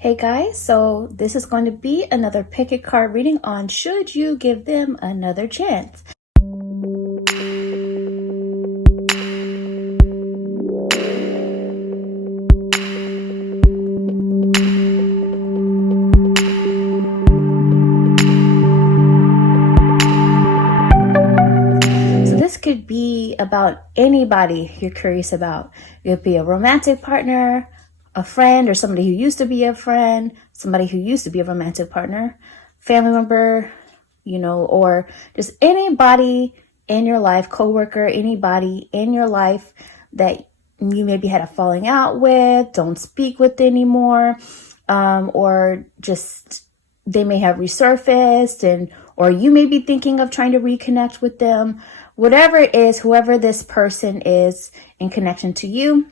Hey guys, so this is going to be another pick a card reading on should you give them another chance. So this could be about anybody you're curious about. It could be a romantic partner, a friend, or somebody who used to be a friend, somebody who used to be a romantic partner, family member, or just anybody in your life, coworker, anybody in your life that you maybe had a falling out with, don't speak with anymore, or just they may have resurfaced, or you may be thinking of trying to reconnect with them. Whatever it is, whoever this person is in connection to you,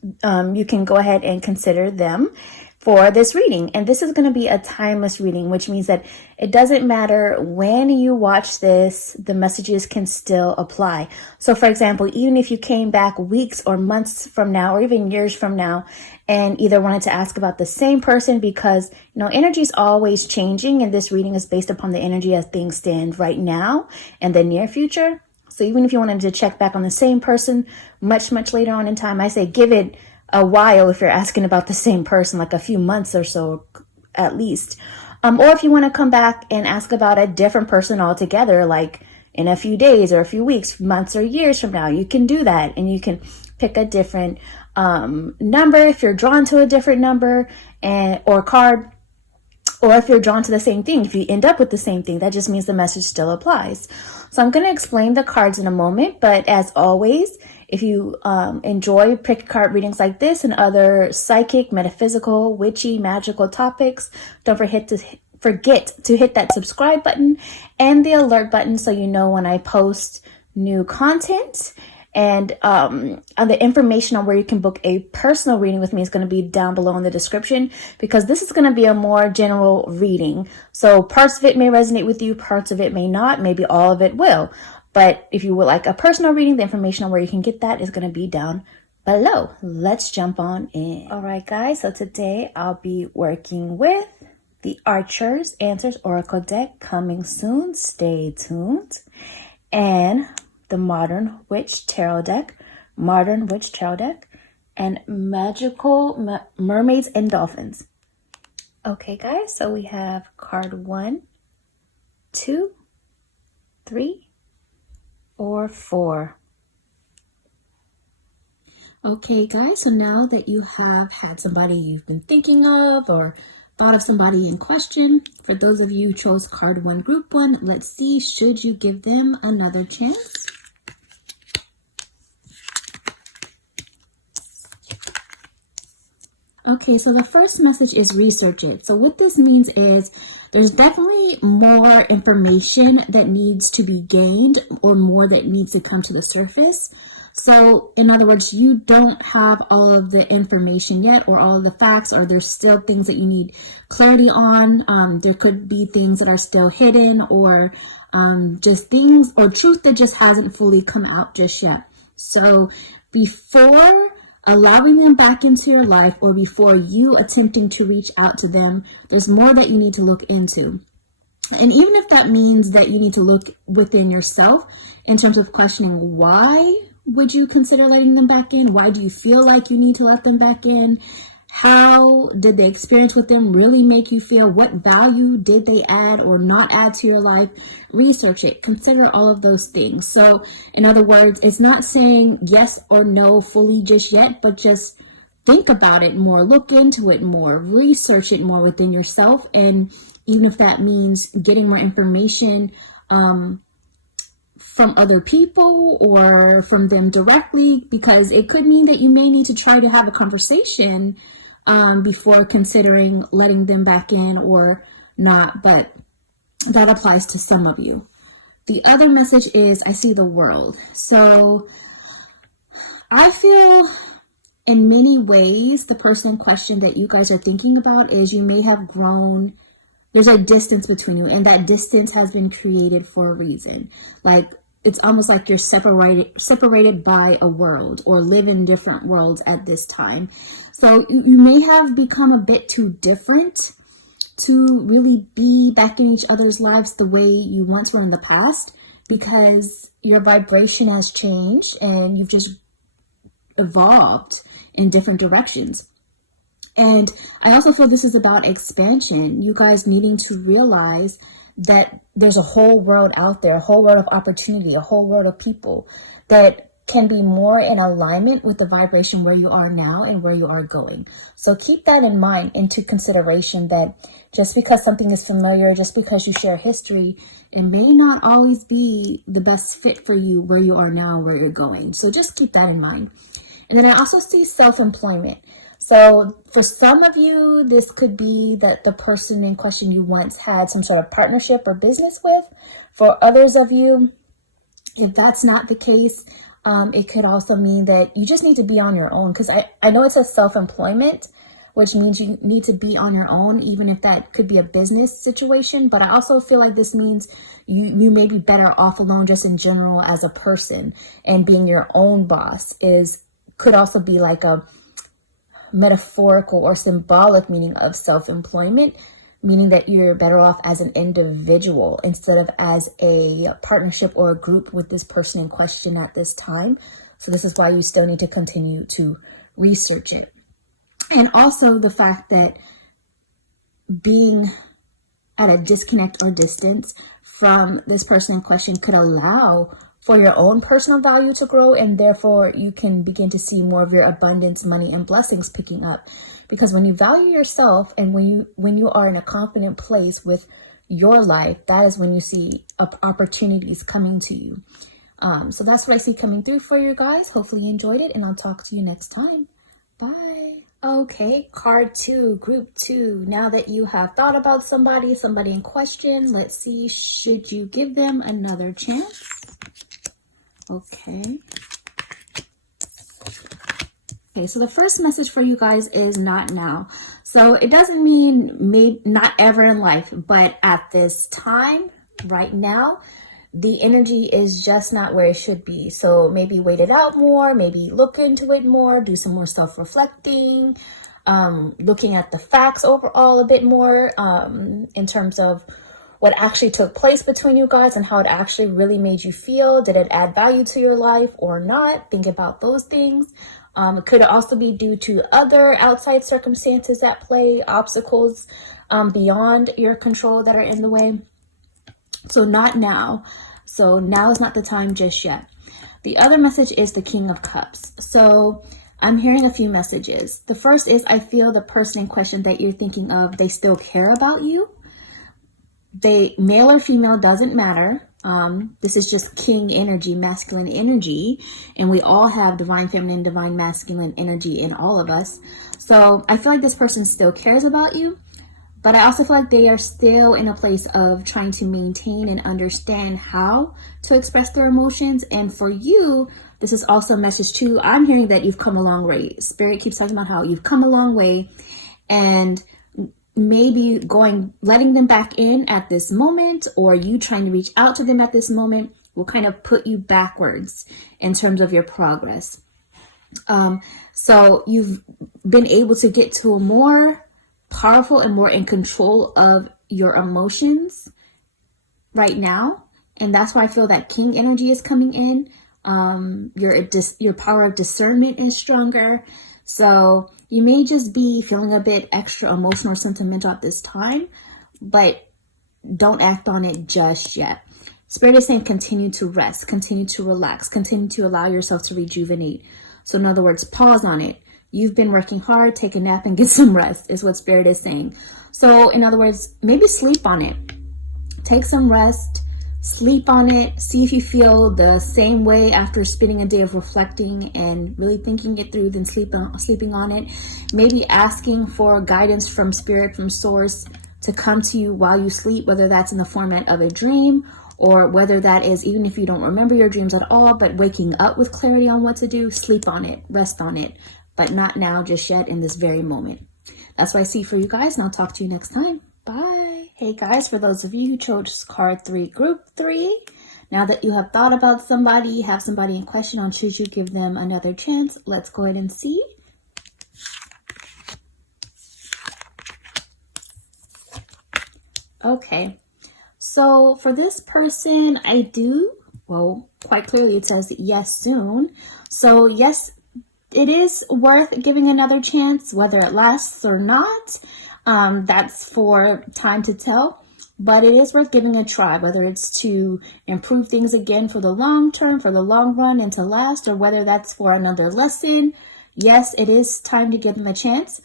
you can go ahead and consider them for this reading. And this is going to be a timeless reading, which means that it doesn't matter when you watch this, the messages can still apply. So for example, even if you came back weeks or months from now, or even years from now, and either wanted to ask about the same person, because energy is always changing, and this reading is based upon the energy as things stand right now and the near future. So even if you wanted to check back on the same person much later on in time, I say give it a while if you're asking about the same person, like a few months or so at least. Or if you want to come back and ask about a different person altogether, like in a few days or a few weeks, months or years from now, you can do that. And you can pick a different number if you're drawn to a different number or card. Or if you're drawn to the same thing, if you end up with the same thing, that just means the message still applies. So I'm going to explain the cards in a moment, but as always, if you enjoy pick card readings like this and other psychic, metaphysical, witchy, magical topics, don't forget to hit that subscribe button and the alert button so you know when I post new content. And the information on where you can book a personal reading with me is going to be down below in the description, because this is going to be a more general reading. So parts of it may resonate with you, parts of it may not, maybe all of it will. But if you would like a personal reading, the information on where you can get that is going to be down below. Let's jump on in. All right, guys. So today I'll be working with the Archer's Answers Oracle deck, coming soon. Stay tuned. And the Modern Witch Tarot deck, and Magical Mermaids and Dolphins. Okay, guys, so we have card 1, 2, 3, or 4. Okay, guys, so now that you have had somebody you've been thinking of or thought of somebody in question, for those of you who chose card 1, group 1, let's see, should you give them another chance? Okay, so the first message is research it. So what this means is there's definitely more information that needs to be gained, or more that needs to come to the surface. So in other words, you don't have all of the information yet, or all of the facts, or there's still things that you need clarity on. There could be things that are still hidden, or just things or truth that just hasn't fully come out just yet. So before allowing them back into your life, or before you attempting to reach out to them, there's more that you need to look into. And even if that means that you need to look within yourself in terms of questioning, why would you consider letting them back in? Why do you feel like you need to let them back in? How did the experience with them really make you feel? What value did they add or not add to your life? Research it. Consider all of those things. So in other words, it's not saying yes or no fully just yet, but just think about it more, look into it more, research it more within yourself. And even if that means getting more information from other people or from them directly, because it could mean that you may need to try to have a conversation before considering letting them back in or not, but that applies to some of you. The other message is I see the world. So I feel in many ways the person in question that you guys are thinking about is you may have grown. There's a distance between you, and that distance has been created for a reason. Like it's almost like you're separated by a world, or live in different worlds at this time. So you may have become a bit too different to really be back in each other's lives the way you once were in the past, because your vibration has changed and you've just evolved in different directions. And I also feel this is about expansion. You guys needing to realize that there's a whole world out there, a whole world of opportunity, a whole world of people that can be more in alignment with the vibration where you are now and where you are going. So keep that in mind, into consideration, that just because something is familiar, just because you share history, it may not always be the best fit for you where you are now, where you're going. So just keep that in mind. And then I also see self-employment. So for some of you, this could be that the person in question you once had some sort of partnership or business with. For others of you, if that's not the case, it could also mean that you just need to be on your own, because I know it says self-employment, which means you need to be on your own, even if that could be a business situation. But I also feel like this means you may be better off alone just in general as a person, and being your own boss could also be like a metaphorical or symbolic meaning of self-employment, meaning that you're better off as an individual instead of as a partnership or a group with this person in question at this time. So this is why you still need to continue to research it. And also the fact that being at a disconnect or distance from this person in question could allow for your own personal value to grow, and therefore you can begin to see more of your abundance, money, and blessings picking up. Because when you value yourself and when you are in a confident place with your life, that is when you see opportunities coming to you. So that's what I see coming through for you guys. Hopefully you enjoyed it, and I'll talk to you next time. Bye. Okay, card 2, group 2. Now that you have thought about somebody in question, let's see, should you give them another chance? Okay. Okay, so the first message for you guys is not now. So it doesn't mean maybe not ever in life, but at this time, right now, the energy is just not where it should be. So maybe wait it out more, maybe look into it more, do some more self-reflecting, looking at the facts overall a bit more, in terms of what actually took place between you guys and how it actually really made you feel. Did it add value to your life or not? Think about those things. It could also be due to other outside circumstances at play, obstacles beyond your control that are in the way. So not now. So now is not the time just yet. The other message is the King of Cups. So I'm hearing a few messages. The first is, I feel the person in question that you're thinking of, they still care about you. They, male or female, doesn't matter. This is just king energy, masculine energy, and we all have divine feminine, divine masculine energy in all of us. So I feel like this person still cares about you, but I also feel like they are still in a place of trying to maintain and understand how to express their emotions. And for you, this is also a message too. I'm hearing that you've come a long way. Spirit keeps talking about how you've come a long way, and maybe letting them back in at this moment, or you trying to reach out to them at this moment, will kind of put you backwards in terms of your progress. So you've been able to get to a more powerful and more in control of your emotions right now. And that's why I feel that king energy is coming in. Your power of discernment is stronger. So you may just be feeling a bit extra emotional or sentimental at this time, but don't act on it just yet. Spirit is saying continue to rest, continue to relax, continue to allow yourself to rejuvenate. So in other words, pause on it. You've been working hard, take a nap and get some rest is what Spirit is saying. So in other words, maybe sleep on it. Take some rest, sleep on it. See if you feel the same way after spending a day of reflecting and really thinking it through, then sleeping on it. Maybe asking for guidance from Spirit, from Source, to come to you while you sleep, whether that's in the format of a dream, or whether that is even if you don't remember your dreams at all, but waking up with clarity on what to do. Sleep on it, rest on it, but not now just yet in this very moment. That's what I see for you guys, and I'll talk to you next time. Bye. Hey guys, for those of you who chose card 3, group 3, now that you have thought about somebody, have somebody in question on should you give them another chance, let's go ahead and see. Okay. So for this person, quite clearly it says yes soon. So yes, it is worth giving another chance, whether it lasts or not. That's for time to tell. But it is worth giving a try, whether it's to improve things again for the long term, for the long run, and to last, or whether that's for another lesson. Yes, it is time to give them a chance.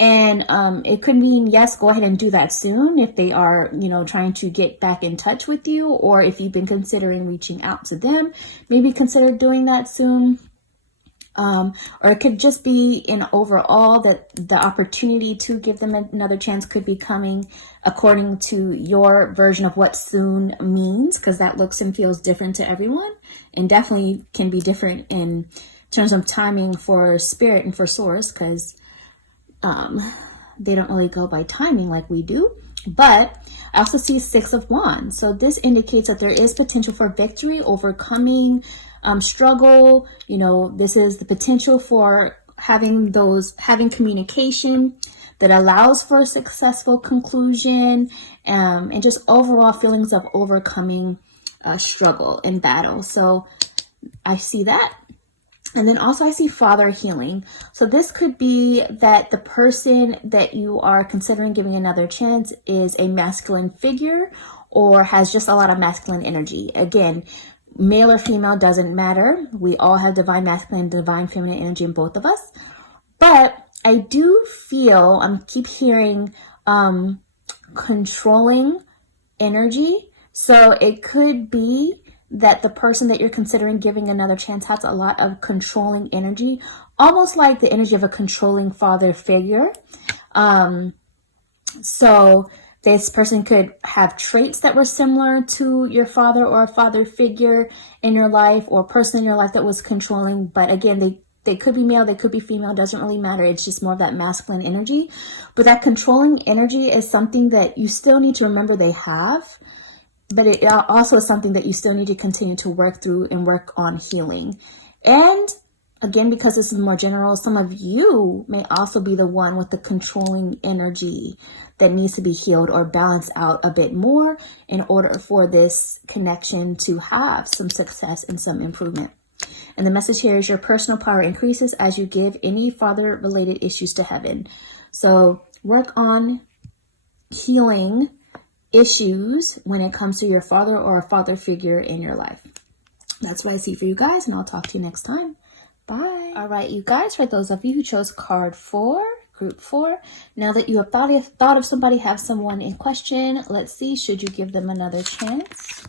And it could mean, yes, go ahead and do that soon if they are, trying to get back in touch with you, or if you've been considering reaching out to them, maybe consider doing that soon. Or it could just be in overall that the opportunity to give them another chance could be coming according to your version of what soon means, because that looks and feels different to everyone, and definitely can be different in terms of timing for spirit and for source, because they don't really go by timing like we do. But I also see 6 of Wands. So this indicates that there is potential for victory, overcoming struggle. This is the potential for having communication that allows for a successful conclusion, and just overall feelings of overcoming struggle and battle. So I see that. And then also I see father healing. So this could be that the person that you are considering giving another chance is a masculine figure or has just a lot of masculine energy. Again, male or female doesn't matter. We all have divine masculine and divine feminine energy in both of us. But I do feel, keep hearing controlling energy. So it could be that the person that you're considering giving another chance has a lot of controlling energy, almost like the energy of a controlling father figure. So this person could have traits that were similar to your father or a father figure in your life, or a person in your life that was controlling. But again, they could be male, they could be female, doesn't really matter. It's just more of that masculine energy. But that controlling energy is something that you still need to remember they have. But it also is something that you still need to continue to work through and work on healing. And again, because this is more general, some of you may also be the one with the controlling energy that needs to be healed or balanced out a bit more in order for this connection to have some success and some improvement. And the message here is your personal power increases as you give any father-related issues to heaven. So work on healing issues when it comes to your father or a father figure in your life. That's what I see for you guys, and I'll talk to you next time. Bye. All right, you guys, for those of you who chose card 4, group 4, now that you have thought of somebody, have someone in question, let's see, should you give them another chance?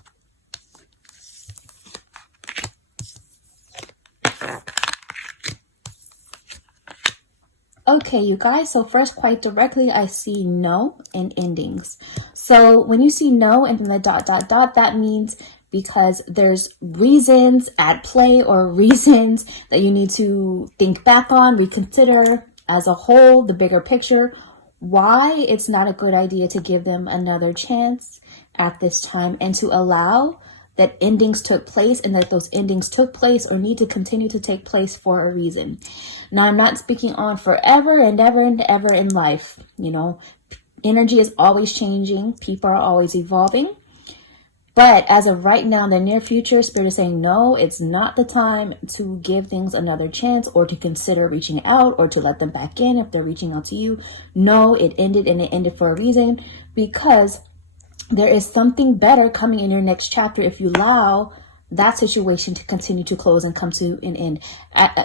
Okay, you guys, so first, quite directly, I see no and endings. So when you see no and then the ... that means because there's reasons at play or reasons that you need to think back on, reconsider as a whole, the bigger picture, why it's not a good idea to give them another chance at this time, and to allow that endings took place, and that those endings took place or need to continue to take place for a reason. Now, I'm not speaking on forever and ever and ever in life. Energy is always changing. People are always evolving. But as of right now, in the near future, Spirit is saying, no, it's not the time to give things another chance, or to consider reaching out, or to let them back in if they're reaching out to you. No, it ended, and it ended for a reason, because there is something better coming in your next chapter if you allow that situation to continue to close and come to an end,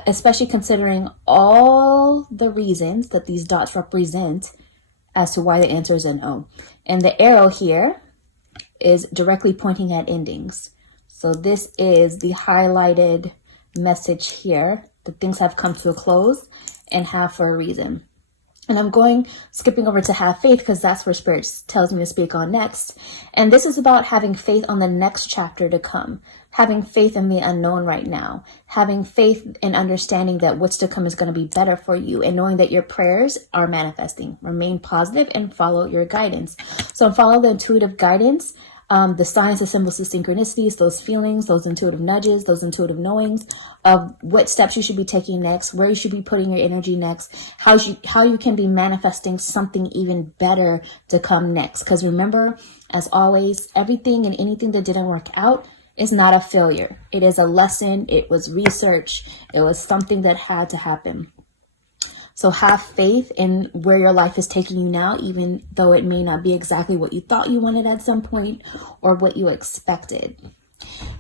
especially considering all the reasons that these dots represent as to why the answer is a no. And the arrow here is directly pointing at endings. So this is the highlighted message here, that things have come to a close and have for a reason. And I'm skipping over to have faith, because that's where Spirit tells me to speak on next. And this is about having faith on the next chapter to come, having faith in the unknown right now, having faith in understanding that what's to come is going to be better for you, and knowing that your prayers are manifesting. Remain positive and follow your guidance. So follow the intuitive guidance The signs, the symbols, the synchronicities, those feelings, those intuitive nudges, those intuitive knowings of what steps you should be taking next, where you should be putting your energy next, how you can be manifesting something even better to come next. Because remember, as always, everything and anything that didn't work out is not a failure. It is a lesson. It was research. It was something that had to happen. So have faith in where your life is taking you now, even though it may not be exactly what you thought you wanted at some point or what you expected.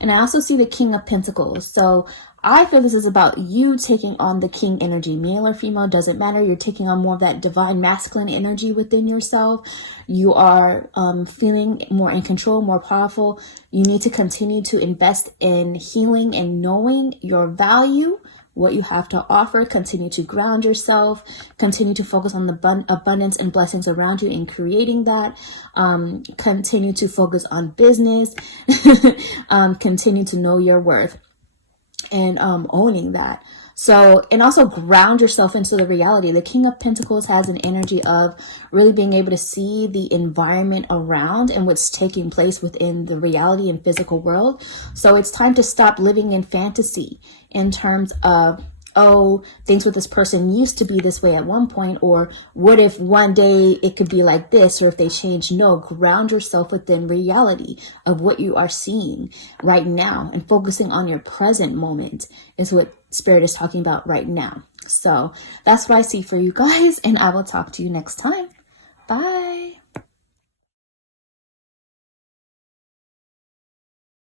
And I also see the King of Pentacles. So I feel this is about you taking on the king energy, male or female, doesn't matter. You're taking on more of that divine masculine energy within yourself. You are feeling more in control, more powerful. You need to continue to invest in healing and knowing your value, what you have to offer. Continue to ground yourself, continue to focus on the abundance and blessings around you and creating that. Continue to focus on business, continue to know your worth and owning that. So, and also ground yourself into the reality. The King of Pentacles has an energy of really being able to see the environment around and what's taking place within the reality and physical world. So it's time to stop living in fantasy in terms of, oh, things with this person used to be this way at one point, or what if one day it could be like this, or if they change. No, ground yourself within reality of what you are seeing right now and focusing on your present moment is what Spirit is talking about right now. So that's what I see for you guys, and I will talk to you next time. Bye.